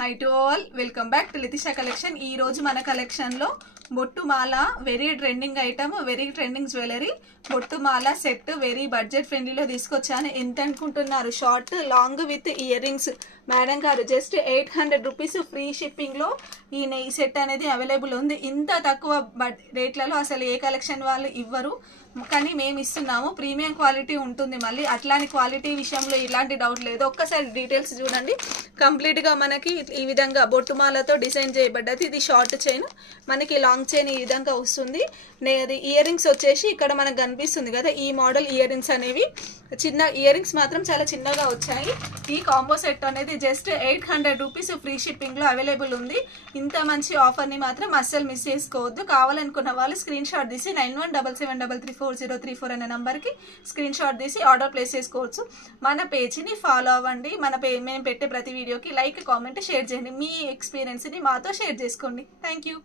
Hi to all, welcome back to Litisha collection. ఈ రోజు మన కలెక్షన్ లో బొట్టు మాల very trending item, very trending jewellery బొట్టు మాల సెట్ వెరీ బడ్జెట్ ఫ్రెండ్లీలో తీసుకొచ్చాను. ఎంత అనుకుంటున్నారు? Short long with earrings madam గారు జస్ట్ 800 రూపీస్ ఫ్రీ షిప్పింగ్ లో ఈ సెట్ అనేది అవైలబుల్ ఉంది. ఇంత తక్కువ రేట్లలో అసలు ఏ కలెక్షన్ వాళ్ళు ఇవ్వరు, కానీ మేము ఇస్తున్నాము. ప్రీమియం క్వాలిటీ ఉంటుంది. మళ్ళీ అట్లాంటి క్వాలిటీ విషయంలో ఇలాంటి డౌట్ లేదు. ఒక్కసారి డీటెయిల్స్ చూడండి. కంప్లీట్ గా మనకి ఈ విధంగా బొట్టుమాలతో డిజైన్ చేయబడ్డది. ఇది షార్ట్ చైన్, మనకి లాంగ్ చైన్ ఈ విధంగా వస్తుంది. ఇయర్ రింగ్స్ వచ్చేసి ఇక్కడ మనకు కనిపిస్తుంది కదా, ఈ మోడల్ ఇయర్ రింగ్స్ అనేవి చిన్న ఇయర్ రింగ్స్ మాత్రం చాలా చిన్నగా వచ్చాయి. ఈ కాంబో సెట్ అనేది జస్ట్ 800 రూపీస్ ఫ్రీ షిప్పింగ్ లో అవైలబుల్ ఉంది. ఇంత మంచి ఆఫర్ ని మాత్రం అస్సలు మిస్ చేసుకోవద్దు. కావాలనుకున్న వాళ్ళు స్క్రీన్ షాట్ తీసి 9177734034 అనే నంబర్ కి స్క్రీన్ షాట్ తీసి ఆర్డర్ ప్లేస్ చేసుకోవచ్చు. మన పేజ్ ని ఫాలో అవ్వండి. మేము పెట్టే ప్రతి వీడియోకి లైక్, కామెంట్, షేర్ చేయండి. మీ ఎక్స్పీరియన్స్ ని మాతో షేర్ చేసుకోండి. Thank you.